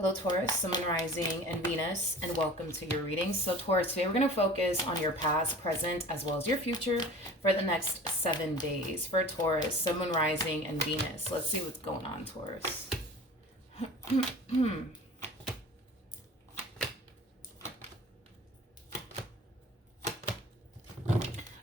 Hello Taurus, Sun, Rising, and Venus, and welcome to your reading. So Taurus, today we're going to focus on your past, present, as well as your future for the next 7 days. For Taurus, Sun, Rising, and Venus. Let's see what's going on, Taurus.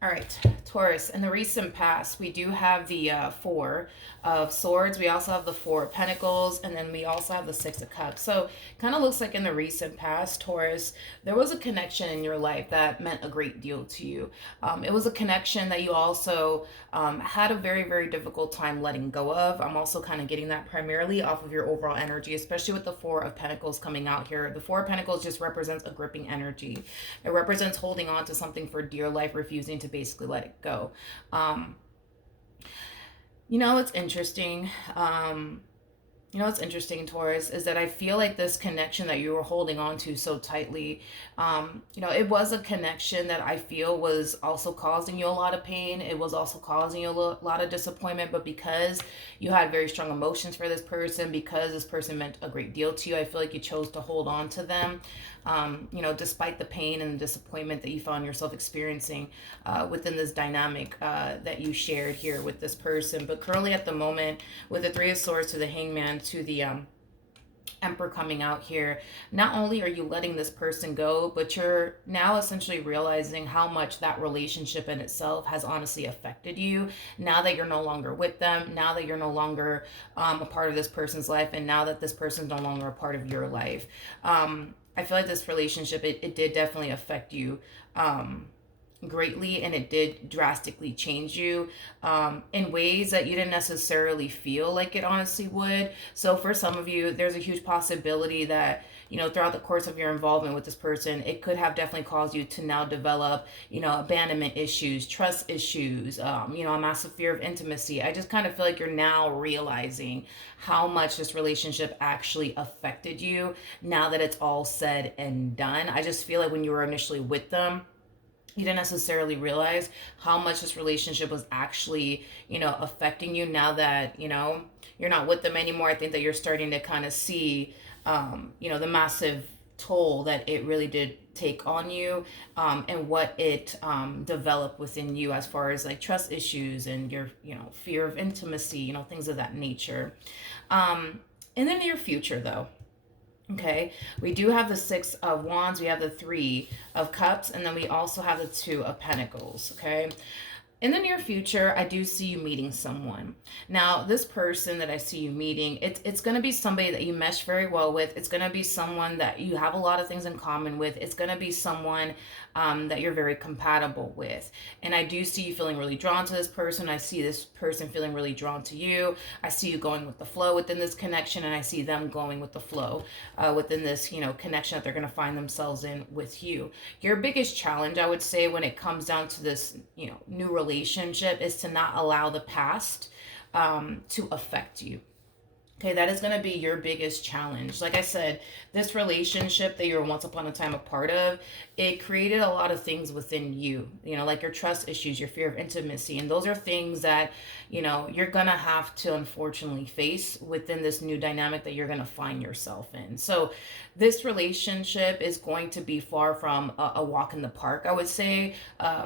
All right, Taurus, in the recent past, we do have the Four of Swords. We also have the Four of Pentacles, and then we also have the Six of Cups. So kind of looks like in the recent past, Taurus, there was a connection in your life that meant a great deal to you. It was a connection that you also had a very, very difficult time letting go of. I'm also kind of getting that primarily off of your overall energy, especially with the Four of Pentacles coming out here. The Four of Pentacles just represents a gripping energy. It represents holding on to something for dear life, refusing to basically let it go. It's interesting. What's interesting, Taurus, is that I feel like this connection that you were holding on to so tightly, it was a connection that I feel was also causing you a lot of pain. It was also causing you a lot of disappointment, but because you had very strong emotions for this person, because this person meant a great deal to you, I feel like you chose to hold on to them, despite the pain and the disappointment that you found yourself experiencing within this dynamic that you shared here with this person. But currently at the moment, with the Three of Swords to the Hangman to the Emperor coming out here, not only are you letting this person go, but you're now essentially realizing how much that relationship in itself has honestly affected you. Now that you're no longer with them, now that you're no longer a part of this person's life, and now that this person's no longer a part of your life, I feel like this relationship, it did definitely affect you greatly, and it did drastically change you in ways that you didn't necessarily feel like it honestly would. So for some of you, there's a huge possibility that throughout the course of your involvement with this person, it could have definitely caused you to now develop abandonment issues, trust issues, a massive fear of intimacy. I just kind of feel like you're now realizing how much this relationship actually affected you now that it's all said and done. I just feel like when you were initially with them, you didn't necessarily realize how much this relationship was actually, affecting you. Now that, you're not with them anymore, I think that you're starting to kind of see, the massive toll that it really did take on you, and what it developed within you as far as like trust issues and your, fear of intimacy, things of that nature. In the near future, though, okay, we do have the Six of Wands, we have the Three of Cups, and then we also have the Two of Pentacles, okay? In the near future, I do see you meeting someone. Now, this person that I see you meeting, it's going to be somebody that you mesh very well with. It's going to be someone that you have a lot of things in common with. It's going to be someone that you're very compatible with. And I do see you feeling really drawn to this person. I see this person feeling really drawn to you. I see you going with the flow within this connection, and I see them going with the flow within this, connection that they're going to find themselves in with you. Your biggest challenge, I would say, when it comes down to this, new relationship is to not allow the past to affect you. Okay, that is going to be your biggest challenge. Like I said, this relationship that you were once upon a time a part of, it created a lot of things within you, like your trust issues, your fear of intimacy. And those are things that, you're going to have to unfortunately face within this new dynamic that you're going to find yourself in. So this relationship is going to be far from a walk in the park, I would say,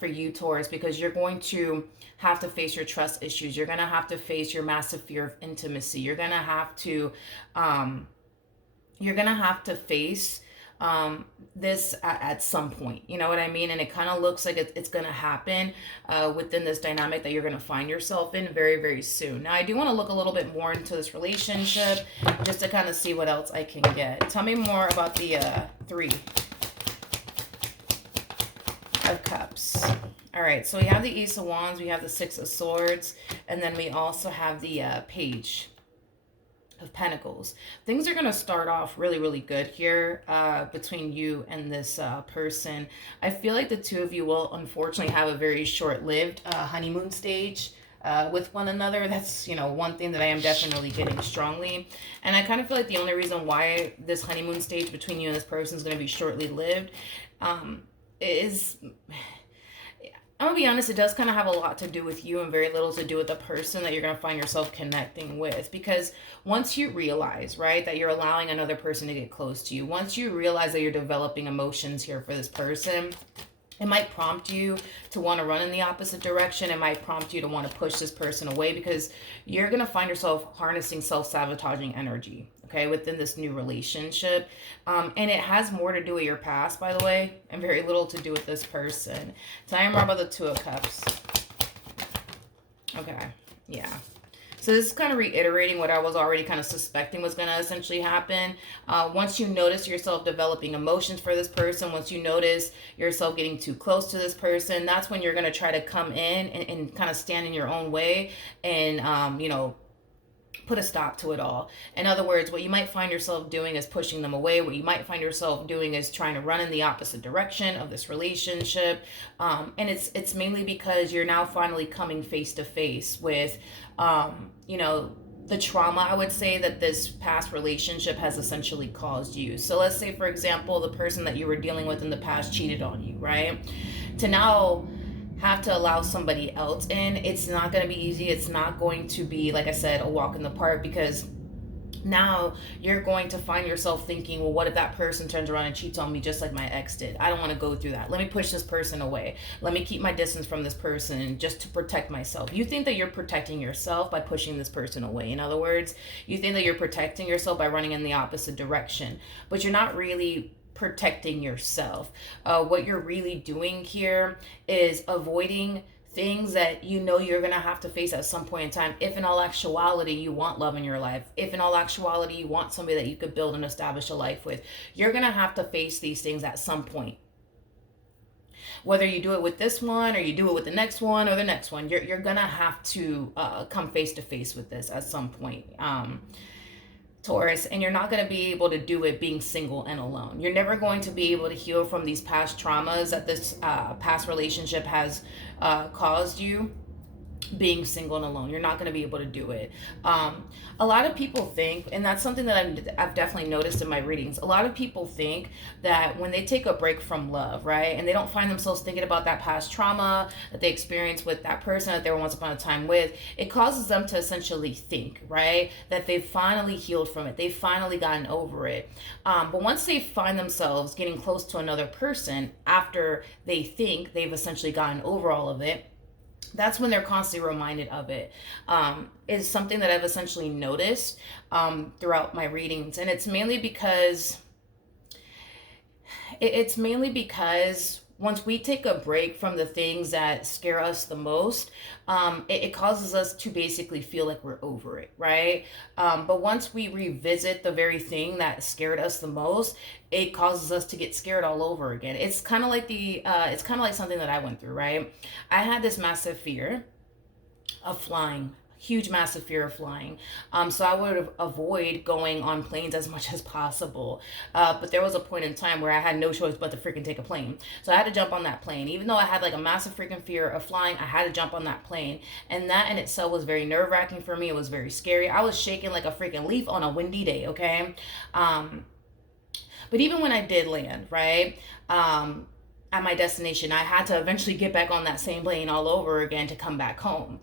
for you, Taurus, because you're going to have to face your trust issues. You're going to have to face your massive fear of intimacy. You're going to have to face this at some point, you know what I mean? And it kind of looks like it's going to happen within this dynamic that you're going to find yourself in very, very soon. Now, I do want to look a little bit more into this relationship just to kind of see what else I can get. Tell me more about the Three of Cups. All right, so we have the Ace of Wands, we have the Six of Swords, and then we also have the Page of Pentacles. Things are going to start off really, really good here between you and this person. I feel like the two of you will unfortunately have a very short-lived honeymoon stage with one another. That's, one thing that I am definitely getting strongly. And I kind of feel like the only reason why this honeymoon stage between you and this person is going to be shortly lived is I'm gonna be honest, it does kind of have a lot to do with you and very little to do with the person that you're gonna find yourself connecting with. Because once you realize, right, that you're allowing another person to get close to you, once you realize that you're developing emotions here for this person, it might prompt you to want to run in the opposite direction. It might prompt you to want to push this person away because you're going to find yourself harnessing self-sabotaging energy, okay, within this new relationship. And it has more to do with your past, by the way, and very little to do with this person. Tell me more about the Two of Cups. Okay, yeah. So this is kind of reiterating what I was already kind of suspecting was going to essentially happen. Once you notice yourself developing emotions for this person, once you notice yourself getting too close to this person, that's when you're going to try to come in and kind of stand in your own way and, put a stop to it all. In other words, what you might find yourself doing is pushing them away. What you might find yourself doing is trying to run in the opposite direction of this relationship. And it's mainly because you're now finally coming face to face with, the trauma, I would say, that this past relationship has essentially caused you. So let's say, for example, the person that you were dealing with in the past cheated on you, right? To now have to allow somebody else in, it's not going to be easy. It's not going to be, like I said, a walk in the park, because now you're going to find yourself thinking, well, what if that person turns around and cheats on me just like my ex did? I don't want to go through that. Let me push this person away. Let me keep my distance from this person just to protect myself. You think that you're protecting yourself by pushing this person away. In other words, you think that you're protecting yourself by running in the opposite direction, but you're not really protecting yourself. What you're really doing here is avoiding things that you know you're gonna have to face at some point in time, if in all actuality you want love in your life, if in all actuality you want somebody that you could build and establish a life with. You're gonna have to face these things at some point, whether you do it with this one or you do it with the next one or the next one. You're gonna have to come face to face with this at some point, Taurus, and you're not going to be able to do it being single and alone. You're never going to be able to heal from these past traumas that this past relationship has caused you being single and alone. You're not going to be able to do it. A lot of people think, and that's something that I've definitely noticed in my readings, a lot of people think that when they take a break from love, right, and they don't find themselves thinking about that past trauma that they experienced with that person that they were once upon a time with, it causes them to essentially think, right, that they've finally healed from it. They've finally gotten over it. But once they find themselves getting close to another person after they think they've essentially gotten over all of it, that's when they're constantly reminded of it. Is something that I've essentially noticed throughout my readings. And it's mainly because once we take a break from the things that scare us the most, it causes us to basically feel like we're over it, right? But once we revisit the very thing that scared us the most, it causes us to get scared all over again. It's kind of like something that I went through, right? I had this massive fear of flying, huge massive fear of flying. So I would avoid going on planes as much as possible. But there was a point in time where I had no choice but to freaking take a plane. So I had to jump on that plane. Even though I had like a massive freaking fear of flying, I had to jump on that plane. And that in itself was very nerve-wracking for me. It was very scary. I was shaking like a freaking leaf on a windy day, okay? But even when I did land, right? At my destination, I had to eventually get back on that same plane all over again to come back home.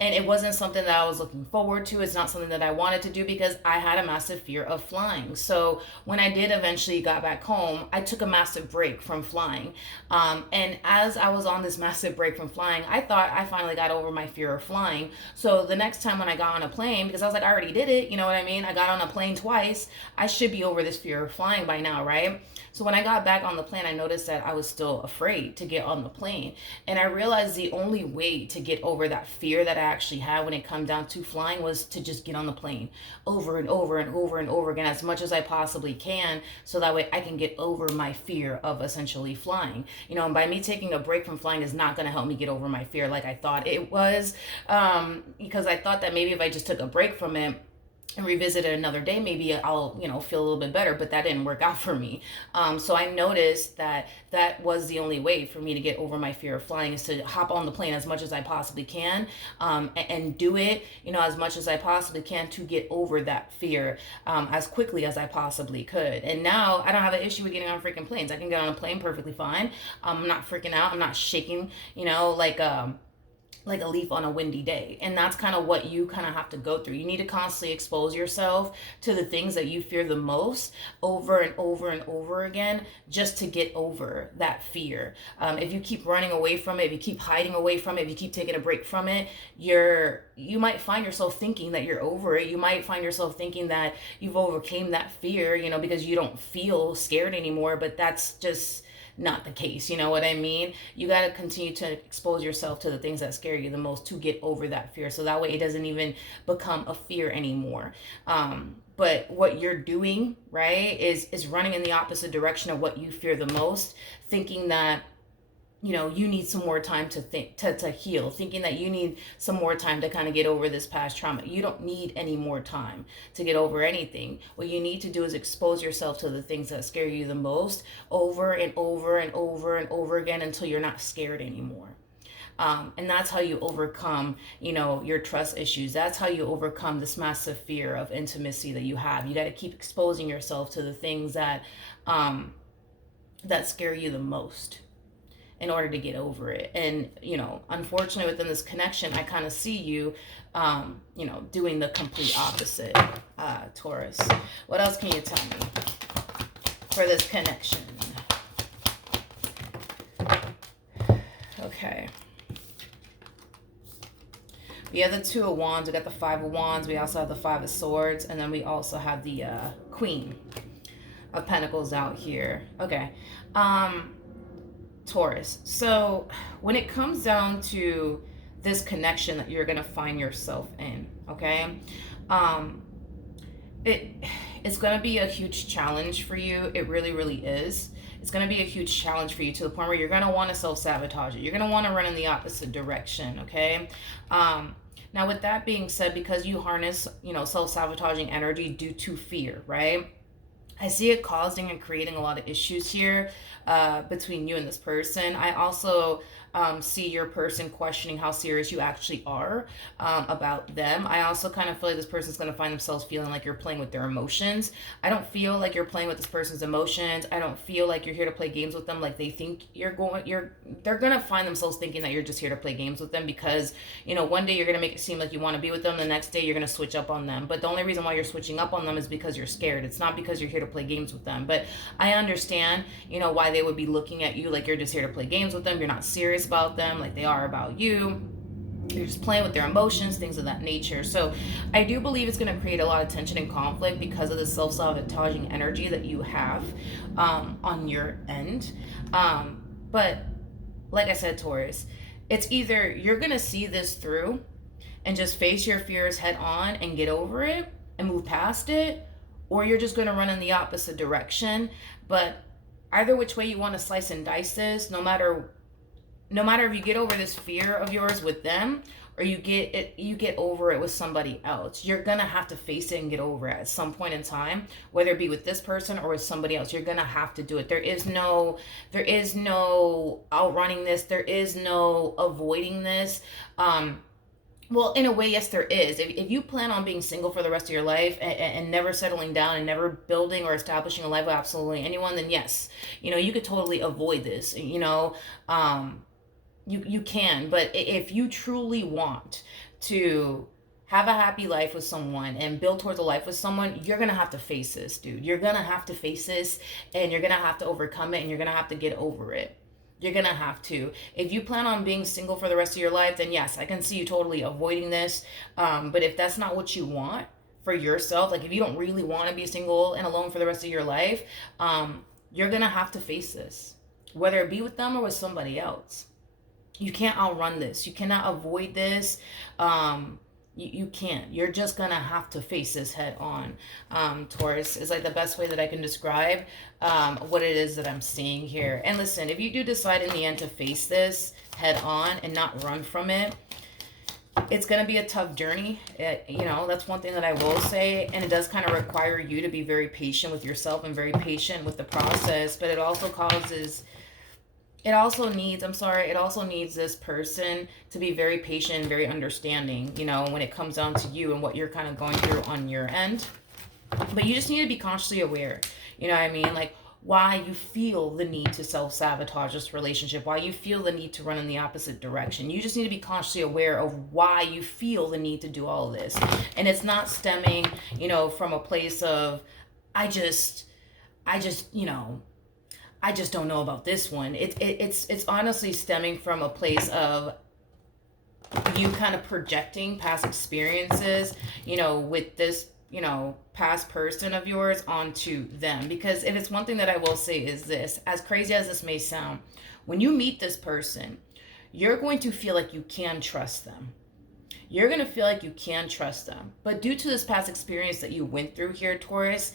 And it wasn't something that I was looking forward to. It's not something that I wanted to do because I had a massive fear of flying. So when I did eventually got back home, I took a massive break from flying. And as I was on this massive break from flying, I thought I finally got over my fear of flying. So the next time when I got on a plane, because I was like, I already did it, you know what I mean? I got on a plane twice. I should be over this fear of flying by now, right? So when I got back on the plane, I noticed that I was still afraid to get on the plane. And I realized the only way to get over that fear that I actually had when it come down to flying was to just get on the plane over and over and over and over again as much as I possibly can, so that way I can get over my fear of essentially flying. And by me taking a break from flying is not going to help me get over my fear like I thought it was, because I thought that maybe if I just took a break from it, and revisit it another day, maybe I'll, feel a little bit better. But that didn't work out for me. So I noticed that that was the only way for me to get over my fear of flying, is to hop on the plane as much as I possibly can, and do it, as much as I possibly can, to get over that fear, as quickly as I possibly could. And now I don't have an issue with getting on freaking planes. I can get on a plane perfectly fine. I'm not freaking out. I'm not shaking, like a leaf on a windy day. And that's kind of what you kind of have to go through. You need to constantly expose yourself to the things that you fear the most, over and over and over again, just to get over that fear. If you keep running away from it, if you keep hiding away from it, if you keep taking a break from it, you might find yourself thinking that you're over it. You might find yourself thinking that you've overcame that fear, because you don't feel scared anymore. But that's just not the case. You know what I mean? You got to continue to expose yourself to the things that scare you the most, to get over that fear, so that way it doesn't even become a fear anymore. But what you're doing, right, is running in the opposite direction of what you fear the most, thinking that you need some more time to think, to heal, thinking that you need some more time to kind of get over this past trauma. You don't need any more time to get over anything. What you need to do is expose yourself to the things that scare you the most, over and over and over and over again, until you're not scared anymore. And that's how you overcome, your trust issues. That's how you overcome this massive fear of intimacy that you have. You got to keep exposing yourself to the things that that scare you the most, in order to get over it. And unfortunately, within this connection, I kind of see you doing the complete opposite, Taurus. What else can you tell me for this connection? Okay, we have the Two of Wands, we got the Five of Wands, we also have the Five of Swords, and then we also have the Queen of Pentacles out here. Okay, Taurus. So when it comes down to this connection that you're going to find yourself in, okay, it's going to be a huge challenge for you. It really, really is. It's going to be a huge challenge for you, to the point where you're going to want to self-sabotage it. You're going to want to run in the opposite direction, okay? Now, with that being said, because you harness, self-sabotaging energy due to fear, right? I see it causing and creating a lot of issues here, between you and this person. I also see your person questioning how serious you actually are, about them. I also kind of feel like this person's going to find themselves feeling like you're playing with their emotions. I don't feel like you're playing with this person's emotions. I don't feel like you're here to play games with them, like they think they're going to find themselves thinking that you're just here to play games with them, because one day you're going to make it seem like you want to be with them, the next day you're going to switch up on them. But the only reason why you're switching up on them is because you're scared. It's not because you're here to play games with them. But I understand why they would be looking at you like you're just here to play games with them. You're not serious about them like they are about you. You're just playing with their emotions, things of that nature. So I do believe it's going to create a lot of tension and conflict because of the self-sabotaging energy that you have, on your end. But like I said, Taurus, it's either you're going to see this through and just face your fears head on and get over it and move past it, or you're just going to run in the opposite direction. But either which way you want to slice and dice this, no matter if you get over this fear of yours with them, or you get over it with somebody else, you're gonna have to face it and get over it at some point in time, whether it be with this person or with somebody else. You're gonna have to do it. There is no outrunning this. There is no avoiding this. Well, in a way, yes, there is. If you plan on being single for the rest of your life, and never settling down and never building or establishing a life with absolutely anyone, then yes, you could totally avoid this, you can. But if you truly want to have a happy life with someone and build towards a life with someone, you're going to have to face this, dude. You're going to have to face this, and you're going to have to overcome it, and you're going to have to get over it. You're going to have to. If you plan on being single for the rest of your life, then yes, I can see you totally avoiding this. But if that's not what you want for yourself, like if you don't really want to be single and alone for the rest of your life, you're going to have to face this, whether it be with them or with somebody else. You can't outrun this. You cannot avoid this. You can't. You're just gonna have to face this head on. Taurus is like the best way that I can describe what it is that I'm seeing here. And listen, if you do decide in the end to face this head on and not run from it, It's going to be a tough journey. That's one thing that I will say. And it does kind of require you to be very patient with yourself and very patient with the process. But it also needs this person to be very patient and very understanding, when it comes down to you and what you're kind of going through on your end. But you just need to be consciously aware, you know what I mean? Like, why you feel the need to self-sabotage this relationship, why you feel the need to run in the opposite direction. You just need to be consciously aware of why you feel the need to do all of this. And it's not stemming, from a place of, I just, I just, you know, I just don't know about this one. It's honestly stemming from a place of you kind of projecting past experiences, with this, past person of yours onto them. Because if it's one thing that I will say is this, as crazy as this may sound, when you meet this person, you're going to feel like you can trust them. You're going to feel like you can trust them. But due to this past experience that you went through here, Taurus,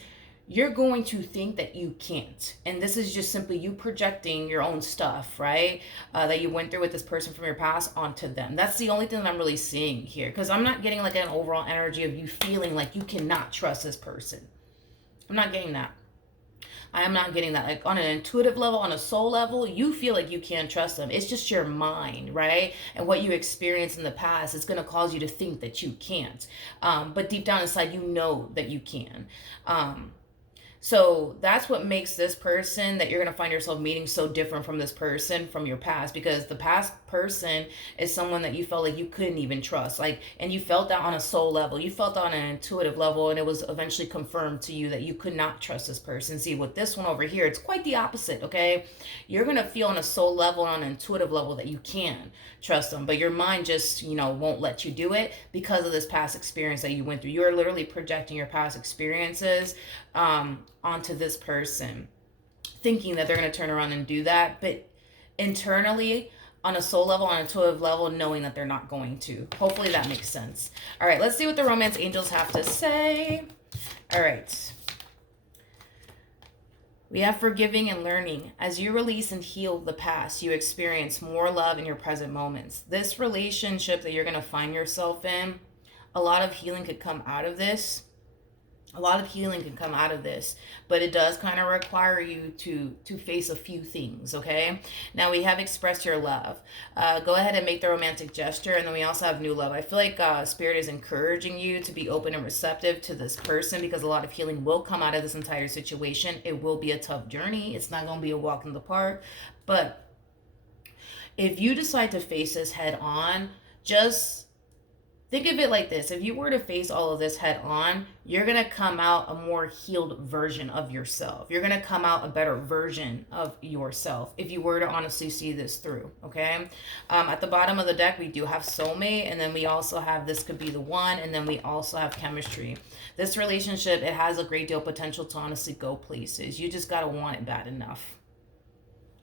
you're going to think that you can't. And this is just simply you projecting your own stuff, right? That you went through with this person from your past onto them. That's the only thing that I'm really seeing here. Because I'm not getting like an overall energy of you feeling like you cannot trust this person. I'm not getting that. I am not getting that. Like on an intuitive level, on a soul level, you feel like you can trust them. It's just your mind, right? And what you experienced in the past is going to cause you to think that you can't. But deep down inside, you know that you can. So that's what makes this person that you're going to find yourself meeting so different from this person from your past, because the past person is someone that you felt like you couldn't even trust. Like, and you felt that on a soul level, you felt that on an intuitive level, and it was eventually confirmed to you that you could not trust this person. See, with this one over here, it's quite the opposite, okay? You're going to feel on a soul level, on an intuitive level, that you can trust them, but your mind just, won't let you do it because of this past experience that you went through. You're literally projecting your past experiences onto this person, thinking that they're going to turn around and do that, but internally, on a soul level, on a intuitive level, knowing that they're not going to. Hopefully that makes sense. All right, let's see what the romance angels have to say. All right. We have forgiving and learning. As you release and heal the past, you experience more love in your present moments. This relationship that you're going to find yourself in, a lot of healing could come out of this. But it does kind of require you to face a few things, okay? Now we have expressed your love. Go ahead and make the romantic gesture, and then we also have new love. I feel like Spirit is encouraging you to be open and receptive to this person, because a lot of healing will come out of this entire situation. It will be a tough journey. It's not going to be a walk in the park, but if you decide to face this head on, just think of it like this. If you were to face all of this head on, you're going to come out a more healed version of yourself. You're going to come out a better version of yourself if you were to honestly see this through, okay? At the bottom of the deck, we do have soulmate, and then we also have this could be the one, and then we also have chemistry. This relationship, it has a great deal of potential to honestly go places. You just got to want it bad enough.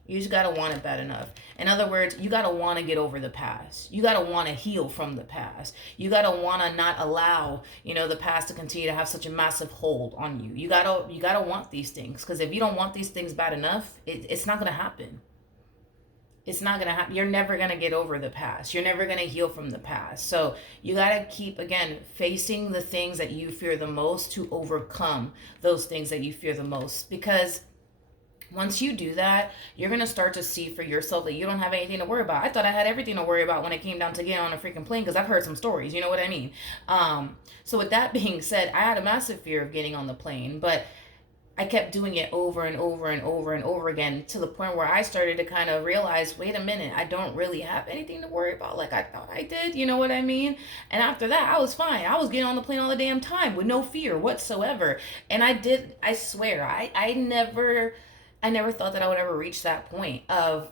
You just gotta want it bad enough. In other words, you gotta want to get over the past. You gotta want to heal from the past. You gotta want to not allow, the past to continue to have such a massive hold on you. You gotta want these things, because if you don't want these things bad enough, it's not gonna happen. It's not gonna happen. You're never gonna get over the past. You're never gonna heal from the past. So you gotta keep, again, facing the things that you fear the most to overcome those things that you fear the most, because once you do that, you're going to start to see for yourself that you don't have anything to worry about. I thought I had everything to worry about when it came down to getting on a freaking plane, because I've heard some stories, you know what I mean? So with that being said, I had a massive fear of getting on the plane, but I kept doing it over and over and over and over again, to the point where I started to kind of realize, wait a minute, I don't really have anything to worry about like I thought I did, you know what I mean? And after that, I was fine. I was getting on the plane all the damn time with no fear whatsoever. And I swear, I never thought that I would ever reach that point of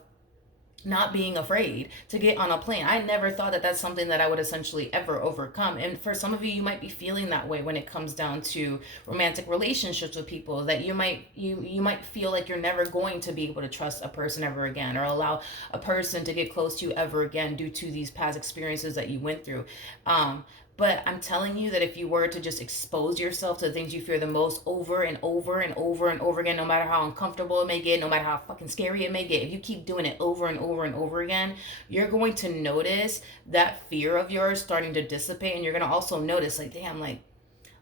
not being afraid to get on a plane. I never thought that that's something that I would essentially ever overcome. And for some of you, you might be feeling that way when it comes down to romantic relationships with people, that you might feel like you're never going to be able to trust a person ever again, or allow a person to get close to you ever again due to these past experiences that you went through. But I'm telling you that if you were to just expose yourself to the things you fear the most over and over and over and over again, no matter how uncomfortable it may get, no matter how fucking scary it may get, if you keep doing it over and over and over again, you're going to notice that fear of yours starting to dissipate. And you're going to also notice, like, damn, like,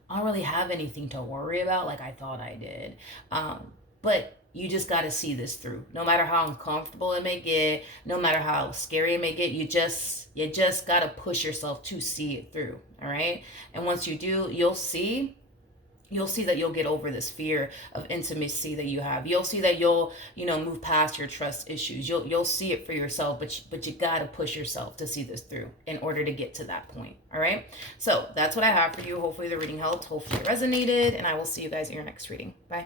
I don't really have anything to worry about like I thought I did. But you just got to see this through. No matter how uncomfortable it may get, no matter how scary it may get, you just got to push yourself to see it through, all right? And once you do, you'll see that you'll get over this fear of intimacy that you have. You'll see that you'll, move past your trust issues. You'll see it for yourself, but you got to push yourself to see this through in order to get to that point. All right? So, that's what I have for you. Hopefully the reading helped. Hopefully it resonated, and I will see you guys in your next reading. Bye.